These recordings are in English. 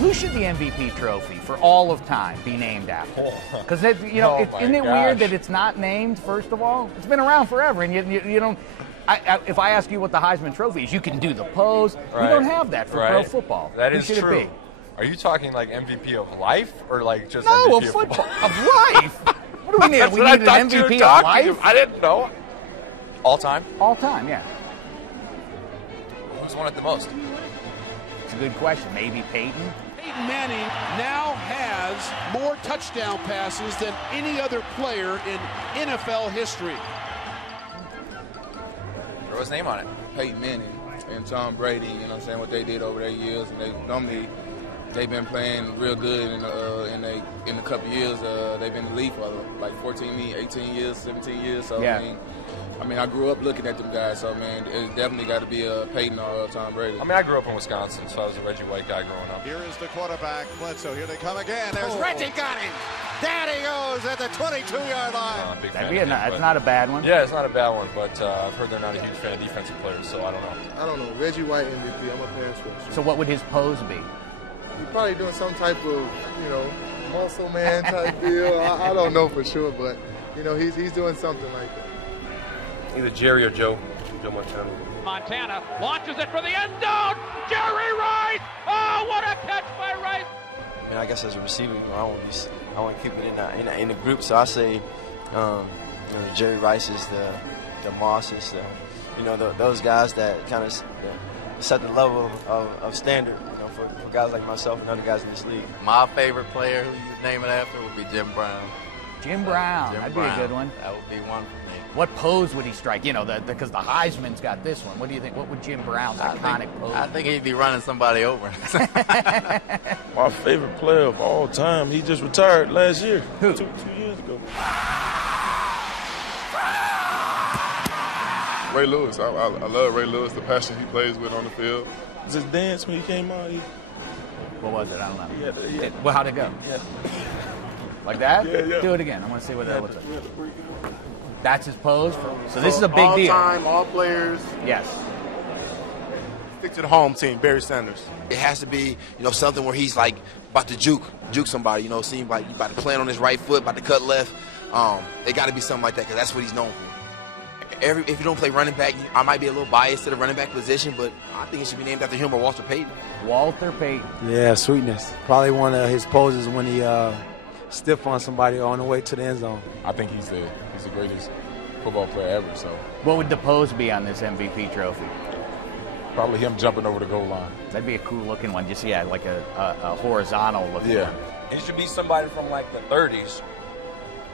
who should the MVP trophy for all of time be named after? Because you know, isn't it weird that it's not named? First of all, it's been around forever, and you don't. If I ask you what the Heisman Trophy is, you can do the pose. We don't have that for pro football. That is who should true. It be? Are you talking like MVP of life or like just no, MVP of of football football? of life? What do we need? We need an MVP of life? I didn't know. All time? All time, yeah. Who's won it the most? It's a good question. Maybe Peyton? Peyton Manning now has more touchdown passes than any other player in NFL history. Throw his name on it. Peyton Manning and Tom Brady, you know what I'm saying, what they did over their years, and they've been playing real good in a couple years. They've been in the league for like 14, 18 years, 17 years. So yeah. I mean, I grew up looking at them guys. So man, it's definitely got to be Peyton or Tom Brady. I mean, I grew up in Wisconsin, so I was a Reggie White guy growing up. Here is the quarterback, Bledsoe. Here they come again. There's Reggie got him. Daddy goes at the 22-yard line. That's not a bad one. Yeah, it's not a bad one, but I've heard they're not a huge fan of defensive players, so I don't know. I don't know. Reggie White MVP. I'm a pass rusher. So what would his pose be? He's probably doing some type of, muscle man type deal. I don't know for sure, but he's doing something like that. Either Jerry or Joe Montana. Montana launches it for the end zone. Jerry Rice! Oh, what a catch by Rice! And I guess as a receiver, I want to keep it in the group. So I say, Jerry Rice is the Moss is those guys that kind of set the level of standard for guys like myself and other guys in this league. My favorite player who you name it after would be Jim Brown. Jim Brown, that'd be a good one. That would be one for me. What pose would he strike? Because the Heisman's got this one. What do you think? What would Jim Brown's iconic pose? I think he'd be running somebody over. My favorite player of all time, he just retired last year. Who? 2 years ago. Ray Lewis. I love Ray Lewis, the passion he plays with on the field. Just dance when he came out. What was it? I don't know. Yeah. Well, how'd it go? Yeah. Like that? Yeah. Do it again. I want to see what that looks like. That's his pose? So this is a big deal. All time, all players. Yes. Stick to the home team, Barry Sanders. It has to be, something where he's like about to juke somebody, seem like he's about to plant on his right foot, about to cut left. It got to be something like that because that's what he's known for. If you don't play running back, I might be a little biased to the running back position, but I think it should be named after him or Walter Payton. Walter Payton. Yeah, sweetness. Probably one of his poses when he stiff on somebody on the way to the end zone. I think he's the greatest football player ever. So what would the pose be on this MVP trophy? Probably him jumping over the goal line. That'd be a cool looking one. Just like a horizontal looking one. It should be somebody from like the 30s,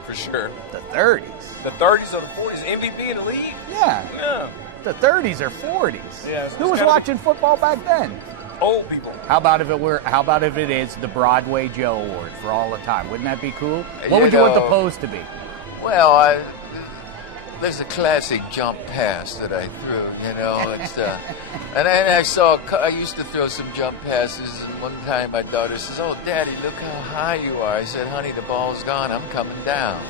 for sure. The 30s? The 30s or the 40s. MVP of the league? Yeah. The 30s or 40s. Yeah. Who was watching football back then? Old people. How about if it is the Broadway Joe Award for all the time? Wouldn't that be cool? What would you want the pose to be? Well, there's a classic jump pass that I threw, It's, and I used to throw some jump passes, and one time my daughter says, "Oh, Daddy, look how high you are." I said, "Honey, the ball's gone. I'm coming down."